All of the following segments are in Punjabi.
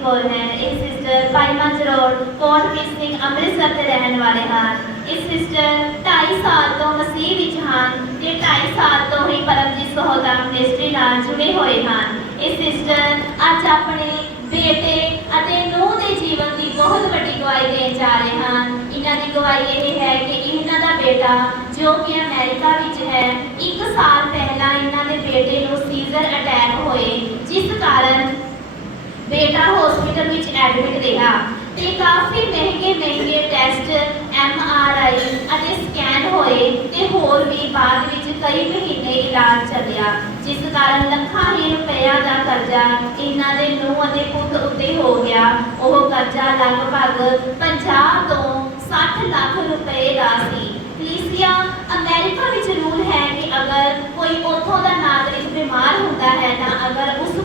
ਕੌਰ ਹੈ ਇਹ ਸਿਸਟਰ ਪਾਈਮਾ ਜਰੋੜ ਕੋਟ ਮਿਸਨਿੰਗ ਅੰਮ੍ਰਿਤਸਰ ਦੇ ਰਹਿਣ ਵਾਲੇ ਹਨ। ਇਹ ਸਿਸਟਰ 2.5 ਸਾਲ ਤੋਂ ਮਸੀਹ ਵਿੱਚ ਹਨ, ਤੇ 2.5 ਸਾਲ ਤੋਂ ਹੀ ਪਰਮਜੀਤ ਸਹੋਦਾ ਮਿਨਿਸਟਰੀ ਨਾਲ ਜੁੜੇ ਹੋਏ ਹਨ। ਇਹ ਸਿਸਟਰ ਅੱਜ ਆਪਣੇ ਬੇਟੇ ਅਤੇ ਨੂੰਹ ਦੇ ਜੀਵਨ ਦੀ ਬਹੁਤ ਵੱਡੀ ਗਵਾਹੀ ਦੇਣ ਜਾ ਰਹੇ ਹਨ। ਇਹਨਾਂ ਦੀ ਗਵਾਹੀ ਇਹ ਹੈ ਕਿ ਇਹਨਾਂ ਦਾ ਬੇਟਾ ਜੋ ਕਿ ਅਮਰੀਕਾ ਬੇਟਾ ਹਸਪੀਟਲ ਵਿੱਚ ਐਡਮਿਟ ਰਿਹਾ ਤੇ ਕਾਫੀ ਮਹਿੰਗੇ ਮਹਿੰਗੇ ਟੈਸਟ ਐਮ ਆਰ ਆਈ ਅਤੇ ਸਕੈਨ ਹੋਏ ਤੇ ਹੋਰ ਵੀ ਬਾਅਦ ਵਿੱਚ ਕਈ ਮਹੀਨੇ ਇਲਾਜ ਚੱਲਿਆ, ਜਿਸ ਕਾਰਨ ਲੱਖਾਂ ਹੀ ਰੁਪਇਆ ਦਾ ਕਰਜ਼ਾ ਇਹਨਾਂ ਦੇ ਨੂੰਹ ਅਤੇ ਪੁੱਤ ਉੱਤੇ ਹੋ ਗਿਆ। ਉਹ ਕਰਜ਼ਾ ਲਗਭਗ 50 ਤੋਂ 60 ਲੱਖ ਰੁਪਏ ਦਾ ਸੀ ਕਲੀਸੀਆ ਅਮਰੀਕਾ ਵਿੱਚ ਰੂਲ ਹੈ ਕਿ ਅਗਰ ਕੋਈ ਉੱਥੋਂ ਦਾ ਨਾਗਰਿਕ ਬਿਮਾਰ ਹੁੰਦਾ ਹੈ ਤਾਂ ਅਗਰ ਉਸ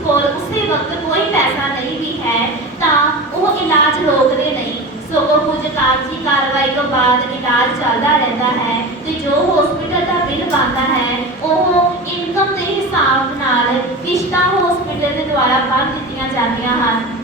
ਕੋਲ ਕੋਈ ਪੈਸਾ ਨਹੀਂ ਵੀ ਹੈ, ਤਾਂ ਉਹ ਇਲਾਜ ਰੋਕਦੇ ਨਹੀਂ। ਸਗੋਂ ਕੁਝ ਕਾਗਜ਼ੀ ਕਾਰਵਾਈ ਤੋਂ ਬਾਅਦ ਇਲਾਜ ਚੱਲਦਾ ਰਹਿੰਦਾ ਹੈ ਤੇ ਜੋ ਹਸਪੀਟਲ ਦਾ ਬਿੱਲ ਬਣਦਾ ਹੈ, ਉਹ ਇਨਕਮ ਦੇ ਹਿਸਾਬ ਨਾਲ ਕਿਸ਼ਤਾਂ ਹਸਪੀਟਲ ਦੇ ਦੁਆਰਾ ਭਰ ਦਿੱਤੀਆਂ ਜਾਂਦੀਆਂ ਹਨ।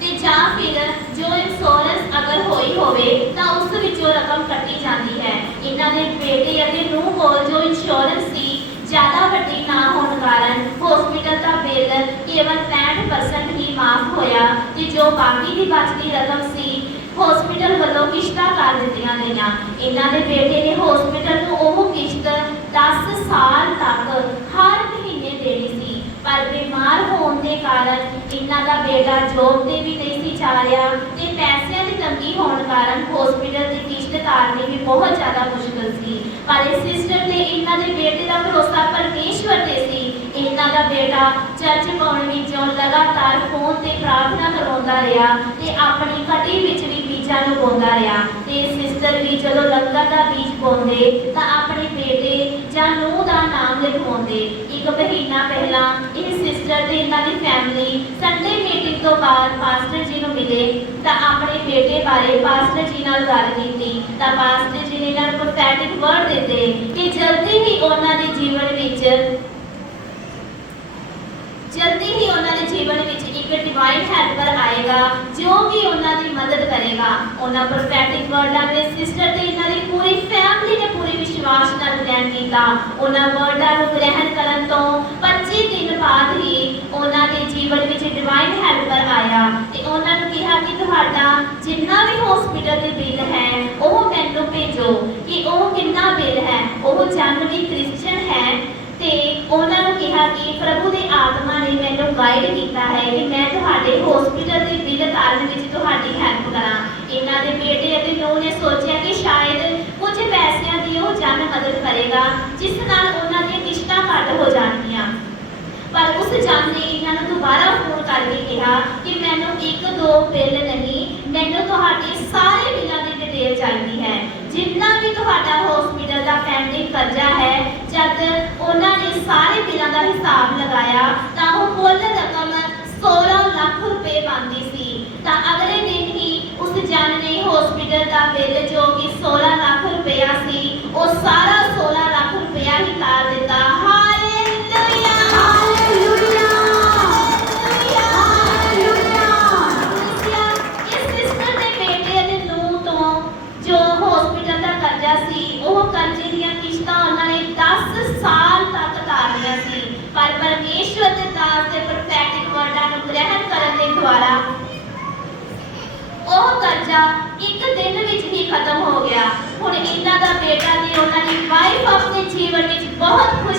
ਤੇ ਜਾਂ ਫਿਰ ਜੋ ਇੰਸ਼ੋਰੈਂਸ ਅਗਰ ਹੋਈ ਹੋਵੇ, ਤਾਂ ਉਸ ਵਿੱਚੋਂ ਰਕਮ ਕੱਟੀ ਜਾਂਦੀ ਹੈ। ਇਹਨਾਂ ਦੇ ਬੇਟੇ ਅਤੇ ਨੂੰਹ ਕੋਲ ਜੋ ਇੰਸ਼ੋਰੈਂਸ ਸੀ ਜ਼ਿਆਦਾ ਵੱਡੀ ਨਾ ਹੋਣ ਕਾਰਨ ਹਸਪੀਟਲ ਦਾ ਬਿੱਲ ਕੇਵਲ 65% ਹੀ ਮਾਫ ਹੋਇਆ ਤੇ ਜੋ ਬਾਕੀ ਦੀ ਬਚਦੀ ਰਕਮ ਸੀ ਹਸਪੀਟਲ ਵੱਲੋਂ ਕਿਸ਼ਤਾਂ ਕਰ ਦਿੱਤੀਆਂ ਗਈਆਂ। ਇਹਨਾਂ ਦੇ ਬੇਟੇ ਨੇ ਹਸਪੀਟਲ ਨੂੰ ਉਹ ਕਿਸ਼ਤ 10 ਸਾਲ ਤੱਕ ਹਰ ਮਹੀਨੇ ਦੇਣੀ ਸੀ। ਪਰ ਬਿਮਾਰ ਹੋਣ ਦੇ ਕਾਰਨ ਇਹਨਾਂ ਦਾ ਬੇਟਾ ਜੋਬ ਤੇ ਵੀ ਨਹੀਂ ਸੀ ਜਾ ਰਿਹਾ ਤੇ ਪੈਸਿਆਂ ਤੰਗੀ ਹੋਣ ਕਾਰਨ ਹਸਪੀਟਲ ਦੀ ਕਿਸ਼ਤ ਤਾਰਨੀ ਵੀ ਬਹੁਤ ਜ਼ਿਆਦਾ ਮੁਸ਼ਕਲ ਸੀ। ਪਰ ਇਸ ਸਿਸਟਰ ਤੇ ਇਹਨਾਂ ਦੇ ਬੇਟੇ ਦਾ ਭਰੋਸਾ ਪਰਮੇਸ਼ਵਰ ਤੇ ਸੀ। ਇਹਨਾਂ ਦਾ ਬੇਟਾ ਚਰਚ ਪਾਉਣ ਵਿੱਚੋਂ ਲਗਾਤਾਰ ਫੋਨ ਤੇ ਪ੍ਰਾਰਥਨਾ ਕਰਵਾਉਂਦਾ ਰਿਹਾ ਤੇ ਆਪਣੀ ਕਟੀ ਵਿੱਚ ਵੀ ਬੀਜਾਂ ਨੂੰ ਬੋਂਦਾ ਰਿਹਾ। ਤੇ ਸਿਸਟਰ ਵੀ ਜਦੋਂ ਲੰਗਰ ਦਾ ਬੀਜ ਬੋਂਦੇ ਤਾਂ ਆਪਣੇ ਬੇਟੇ ਜਾਂ ਨੂੰਹ ਦਾ ਨਾਮ ਲਿਖਵਾਉਂਦੇ। ਇੱਕ ਮਹੀਨਾ ਪਹਿਲਾਂ ਇਹ ਸਿਸਟਰ ਤੇ ਇਹਨਾਂ ਦੀ ਫੈਮਿਲੀ ਸੰਡੇ ਮੀਟਿੰਗ ਤੋਂ ਬਾਅਦ ਪਾਸਟਰ ਜੀ ਨੂੰ ਮਿਲੇ, ਤਾਂ ਆਪਣੇ ਬੇਟੇ ਬਾਰੇ ਪਾਸਟਰ ਜੀ ਨਾਲ ਗੱਲ ਕੀਤੀ, ਤਾਂ ਪਾਸਟਰ ਜੀ ਨੇ ਇਹਨਾਂ ਨੂੰ ਪ੍ਰੋਫੈਟਿਕ ਵਰਡ ਦਿੱਤੇ ਕਿ ਜਲਦੀ ਹੀ ਉਹਨਾਂ ਦੇ ਜੀਵਨ ਵਿੱਚ, ਜਲਦੀ ਹੀ ਉਹਨਾਂ ਦੇ ਜੀਵਨ ਵਿੱਚ ਇੱਕ ਡਿਵਾਈਨ ਹੈਲਪਰ ਆਏਗਾ, ਜੋ ਕਿ ਉਹਨਾਂ ਦੀ ਮਦਦ ਕਰੇਗਾ। ਉਹਨਾਂ ਪ੍ਰੋਫੈਟਿਕ ਵਰਡਾਂ ਦੇ ਸਿਸਟਰ ਤੇ ਇਹਨਾਂ ਦੀ ਪੂਰੀ ਫੈਮਿਲੀ ਨੇ ਪੂਰੇ ਵਿਸ਼ਵਾਸ ਨਾਲ ਗ੍ਰਹਿਣ ਕੀਤਾ। ਉਹਨਾਂ ਵਰਡਾਂ ਨੂੰ ਗ੍ਰਹਿਣ ਕਰਨ ਤੋਂ 25 ਦਿਨ ਬਾਅਦ ਹੀ ਉਹਨਾਂ ਦੇ ਜੀਵਨ ਵਿੱਚ ਡਿਵਾਈਨ ਹੈਲਪਰ ਆਇਆ ਤੇ ਉਹਨਾਂ ਨੂੰ ਕਿਹਾ ਕਿ ਤੁਹਾਡਾ ਜਿੰਨਾ ਵੀ ਹਸਪੀਟਲ ਦੇ ਬਿੱਲ ਹੈ, ਉਹ ਮੈਨੂੰ ਭੇਜੋ ਕਿ ਉਹ ਕਿੰਨਾ ਬਿੱਲ ਹੈ। ਉਹ ਜਨਮੀ ਕ੍ਰਿਸਚੀਅਨ ਹੈ ਤੇ ਉਹਨਾਂ ਨੂੰ ਕਿਹਾ ਕਿ ਪ੍ਰਭੂ ਦੀ ਆਤਮਾ ਨੇ ਮੈਨੂੰ ਗਾਈਡ ਕੀਤਾ ਹੈ ਕਿ ਮੈਂ ਤੁਹਾਡੇ ਹਸਪੀਟਲ ਦੇ ਬਿੱਲ ਤਾਰਨ ਵਿੱਚ ਤੁਹਾਡੀ ਹੈਲਪ ਕਰਾਂ। ਇਹਨਾਂ ਦੇ ਬੇਟੇ ਅਤੇ ਨੂੰਹ ਨੇ ਸੋਚਿਆ ਕਿ ਸ਼ਾਇਦ ਕੁਝ ਪੈਸਿਆਂ ਦੀ ਉਹ ਜਨ ਮਦਦ ਕਰੇਗਾ, ਜਿਸ ਨਾਲ ਉਹਨਾਂ ਦੀਆਂ ਕਿਸ਼ਤਾਂ ਘੱਟ ਹੋ ਜਾਣਗੀਆਂ। ਪਰ ਉਸ ਜਨ ਨੇ ਇਹਨਾਂ ਨੂੰ ਦੁਬਾਰਾ ਫੋਨ ਕਰਕੇ ਕਿਹਾ ਕਿ ਮੈਨੂੰ ਇੱਕ ਦੋ ਬਿੱਲ ਨਹੀਂ ਮੈਨੂੰ ਤੁਹਾਡੇ ਸਾਰੇ ਬਿੱਲਾਂ ਦੀ ਡਿਟੇਲ ਚਾਹੀਦੀ ਹੈ। ਜਿੰਨਾ ਵੀ ਤੁਹਾਡਾ ਹਸਪੀਟਲ ਦਾ ਪੈਂਡਿੰਗ ਕਰਜ਼ਾ ਹੈ, ਜਦ ਉਹਨਾਂ ਨੇ ਸਾਰੇ ਬਿੱਲਾਂ ਦਾ ਹਿਸਾਬ ਲਗਾਇਆ, ਤਾਂ ਉਹ ਕੁੱਲ ਰਕਮ 16 ਲੱਖ ਰੁਪਏ ਬਣਦੀ ਸੀ। ਤਾਂ ਅਗਲੇ ਦਿਨ ਹੀ ਉਸ ਜਨ ਨੇ ਹਸਪੀਟਲ ਦਾ ਬਿੱਲ ਜੋ ਕਿ 16 ਲੱਖ ਰੁਪਇਆ ਸੀ, ਉਹ ਇੱਕ ਦਿਨ ਵਿੱਚ ਹੀ ਖਤਮ ਹੋ ਗਿਆ। ਹੁਣ ਇਹਨਾਂ ਦਾ ਬੇਟਾ ਤੇ ਉਹਨਾਂ ਦੀ ਵਾਈਫ ਆਪਣੇ ਜੀਵਨ ਵਿੱਚ ਬਹੁਤ ਖੁਸ਼